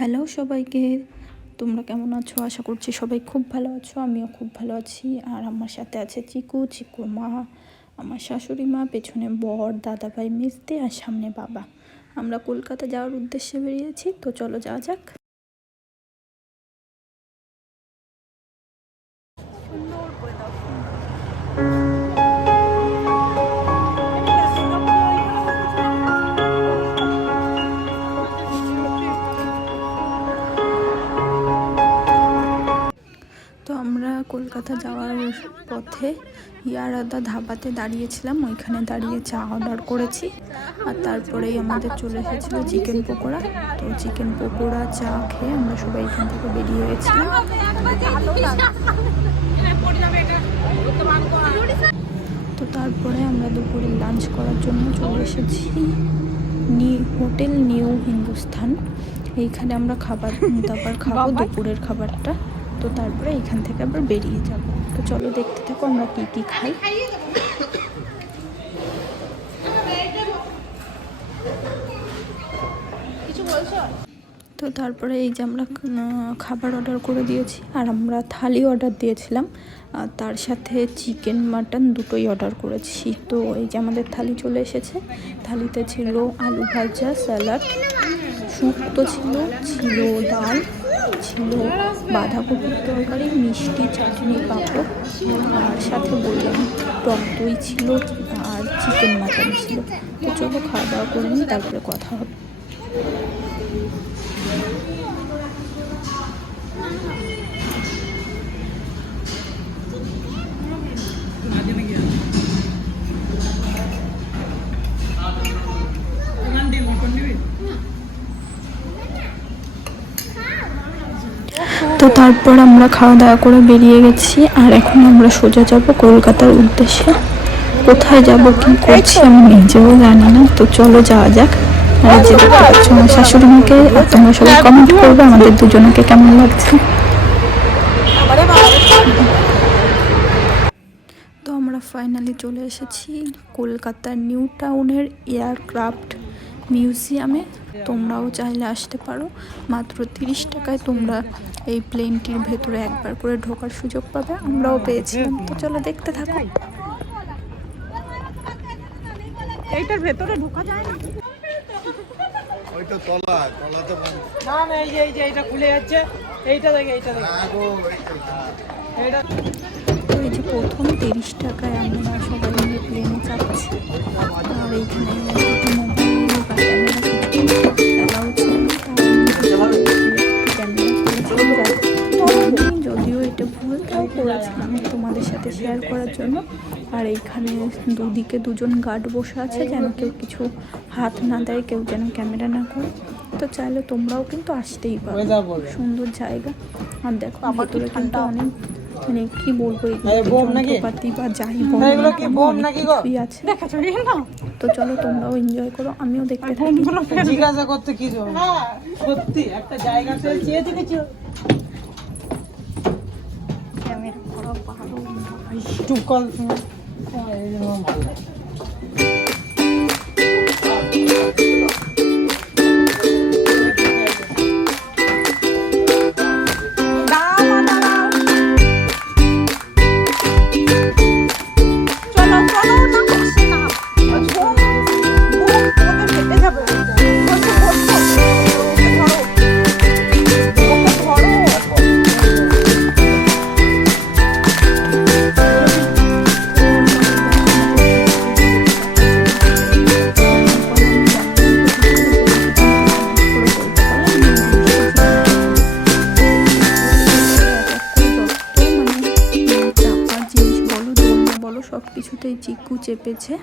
Hello সবাইকে, তোমরা কেমন আছো? আশা করছি সবাই খুব ভালো আছো। আমিও খুব ভালো আছি। আর আমার সাথে আছে চিকুর মা, আমার শাশুড়ি মা, পেছনে বর, দাদা ভাই, মিস্তি আর সামনে বাবা। আমরা কলকাতা যাওয়ার উদ্দেশ্যে বেরিয়েছি, তো চলো যাওয়া যাক। তো আমরা কলকাতা যাওয়ার পথে ইয়ারাদা ধাবাতে দাঁড়িয়েছিলাম, ওইখানে দাঁড়িয়ে চা অর্ডার করেছি। আর তারপরেই আমাদের চলে এসেছিলো চিকেন পকোড়া। তো চিকেন পকোড়া চা খেয়ে আমরা সবাই এখান থেকে বেরিয়ে গেছিলাম। তো তারপরে আমরা দুপুরে লাঞ্চ করার জন্য চলে এসেছি হোটেল নিউ হিন্দুস্থান। এইখানে আমরা খাবার দাবার খাবো, দুপুরের খাবারটা। তো তারপরে এখান থেকে আবার বেরিয়ে যাব। তো চলো দেখতে থাকো আমরা কি কি খাই। তো তারপরে এই যে আমরা খাবার অর্ডার করে দিয়েছি, আর আমরা থালি অর্ডার দিয়েছিলাম, আর তার সাথে চিকেন মাটন দুটোই অর্ডার করেছি। তো এই যে আমাদের থালি চলে এসেছে। থালিতে ছিল আলু ভাজা, স্যালাড, শুক্তো ছিল ডাল ছিল, বাঁধাকপির তরকারি, মিষ্টি, চাটনি, পাঁপড়, আর সাথে বললাম টক দই ছিল, আর চিকেন মাটন ছিল। তো চলো খাওয়া দাওয়া করে নিই, তারপরে কথা হবে। তো তারপর আমরা খাওয়া দাওয়া করে বেরিয়ে গেছি, আর এখন আমরা সোজা যাব কলকাতার উদ্দেশ্যে। কোথায় যাব, কি করছি আমি নিজেও জানি না। তো চলো যাওয়া যাক। আর যে দেখতে পাচ্ছ আমার শাশুড়ি মাকে, আর তোমরা সবাই কমেন্ট করবে আমাদের দুজনকে কেমন লাগছে। তো আমরা ফাইনালি চলে এসেছি কলকাতার নিউ টাউনের এয়ারক্রাফট মিউজিয়ামে। তোমরাও চাইলে আসতে পারো, মাত্র 30 টাকায় তোমরা এই প্লেনটির ভেতরে একবার করে ঢোকার সুযোগ পাবে। আমরাও পেয়েছিলাম। তো চলো দেখতে থাকো। এইটার ভেতরে ঢোকা যায় না, ওইটা তলাতে না না, এই যে এইটা খুলে যাচ্ছে, এইটা দেখে এইটা তো এই যে প্রথম 30 টাকায় আমরা সবাই মিলে প্লেনে চাচ্ছি। আর এইখানে মোবাইল বা ক্যামেরা যদিও এটা ভুল, তাও করেছিলাম তোমাদের সাথে শেয়ার করার জন্য। আর এইখানে দুদিকে দুজন গার্ড বসে আছে, যেন কেউ কিছু হাত না দেয়, কেউ যেন ক্যামেরা না করে। তো চাইলে তোমরাও কিন্তু আসতেই পারো, সুন্দর জায়গা। আর দেখো ভেতরে কিন্তু অনেক, মানে কি বলবো, যন্ত্রপাতি বা যাই কিছুই আছে। তো চলো তোমরাও এনজয় করো, আমিও দেখতে থাকি। জিজ্ঞাসা করতে কি সত্যি একটা জায়গা চেয়েছি কিছু ক্যামেরা করা ভালো, চুপ কর। সব কিছুতেই চিকু চেপেছে,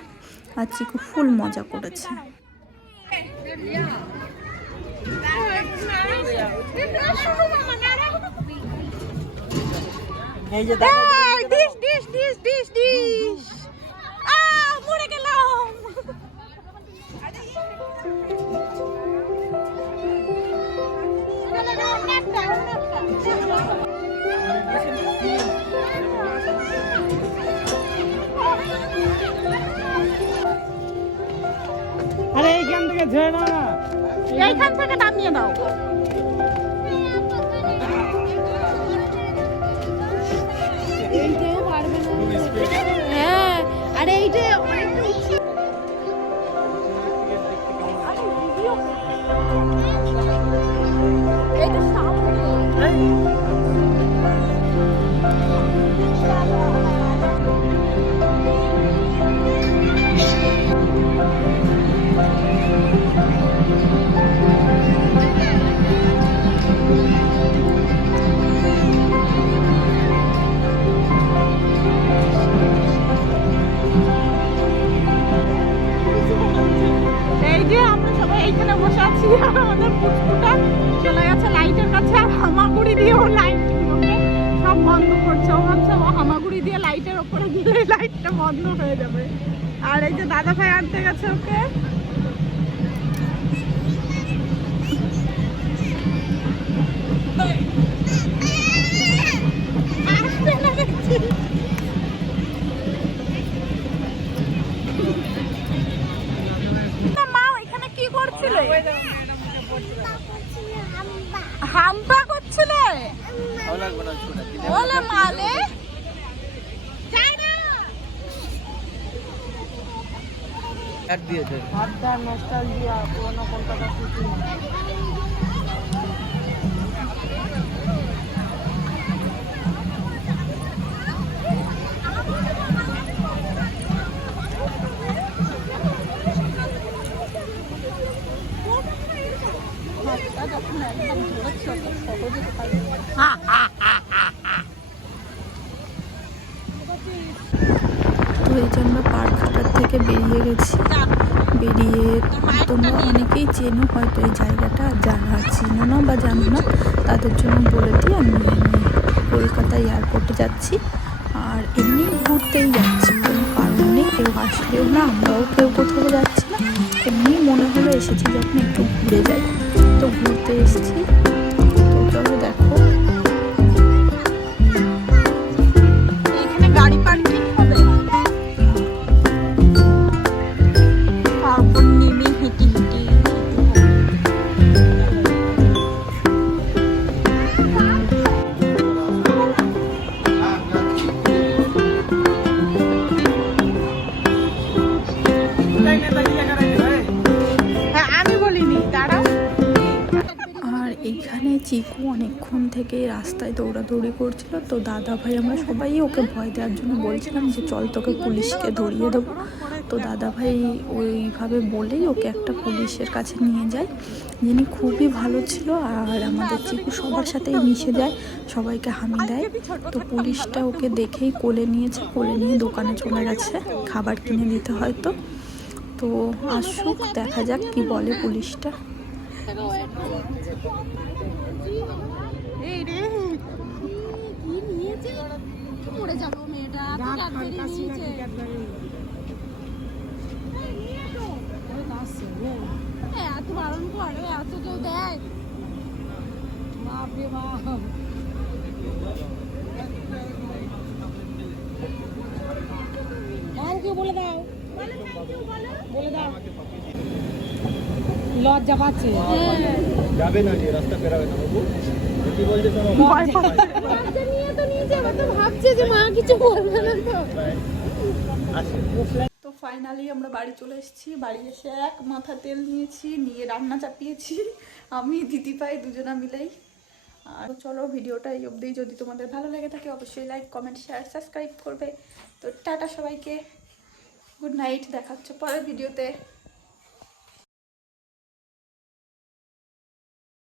আর চিকু ফুল মজা করেছে। এই যে মরে গেলাম। আরে এইখান থেকে ঝেড়ে নাও না, এইখান থেকে নামিয়ে দাও। আর এইটা অনেকটা উঁচু। এইটা সামনে এই যে আমরা সবাই এইখানে বসে আছি আর আমাদের পুচকুটা চলে গেছে লাইটের কাছে আর হামাগুড়ি দিয়ে ও লাইটগুলোকে সব বন্ধ করছে। ও ভাবছে ও হামাগুড়ি দিয়ে লাইটের ওপরে গেলে লাইটটা বন্ধ হয়ে যাবে। আর এই যে দাদা ভাই আনতে গেছে ওকে। হাম্পা করছিলে ওলে মালে এক দিয়েছে আড্ডা নস্টালজিয়া পুরোনো কলকাতা সিটি। তো এই যে আমরা পার্কটার থেকে বেরিয়ে গেছি। বেরিয়ে তোমরা অনেকেই চেনো হয়তো এই জায়গাটা, যারা চিনো না বা জানো না তাদের জন্য বলে দিই আমি কলকাতা এয়ারপোর্টে যাচ্ছি। আর এমনি ঘুরতেই যাচ্ছি, কোনো কারণ নেই, কেউ আসলেও না, আমরাও কেউ কোথাও যাচ্ছি না, এমনি মনে হলো এসেছি যখন একটু ঘুরে যাই, তো ঘুরতে এসেছি। তো চলো দেখো এখানে গাড়ি পার্কিং হবে, তারপর নেমে হেঁটে হেঁটে এইখানে চিকু অনেকক্ষণ থেকে রাস্তায় দৌড়াদৌড়ি করছিল। তো দাদা ভাই আমরা সবাই ওকে ভয় দেওয়ার জন্য বলছিলাম যে চল তোকে পুলিশকে ধরিয়ে দেবো। তো দাদা ভাই ওইভাবে বলেই ওকে একটা পুলিশের কাছে নিয়ে যায়, যিনি খুবই ভালো ছিল। আর আমাদের চিকু সবার সাথেই মিশে যায়, সবাইকে হামি দেয়। তো পুলিশটা ওকে দেখেই কোলে নিয়েছে, কোলে নিয়ে দোকানে চলে গেছে খাবার কিনে দিতে হয়তো। তো আসুক, দেখা যাক কি বলে পুলিশটা। এই রে কি নিয়েছে, পড়ে যাবো মেয়েটা, এত বারণ করে, এত কেউ দেয়, বাপরে বাপ। বলে দাও, বলে দাও, লজ্জা পাচ্ছে, যাবে না যে রাস্তা বেরাবে না বাবু, কি বলছে তোমার লজ্জা নিয়ে তো নিয়ে যাবে, তো ভাবছে যে মা কিছু বলবে না। তো ফাইনালি আমরা বাড়ি চলে এসেছি। বাড়ি এসে এক মাথা তেল নিয়েছি, নিয়ে রান্না চাপিয়েছি আমি দিদি ভাই দুজনা মিলেই। আর চলো ভিডিওটা এই অবধি, যদি তোমাদের ভালো লেগে থাকে অবশ্যই লাইক কমেন্ট শেয়ার সাবস্ক্রাইব করবে। তো টাটা সবাইকে, গুড নাইট, দেখা হচ্ছে পরের ভিডিওতে।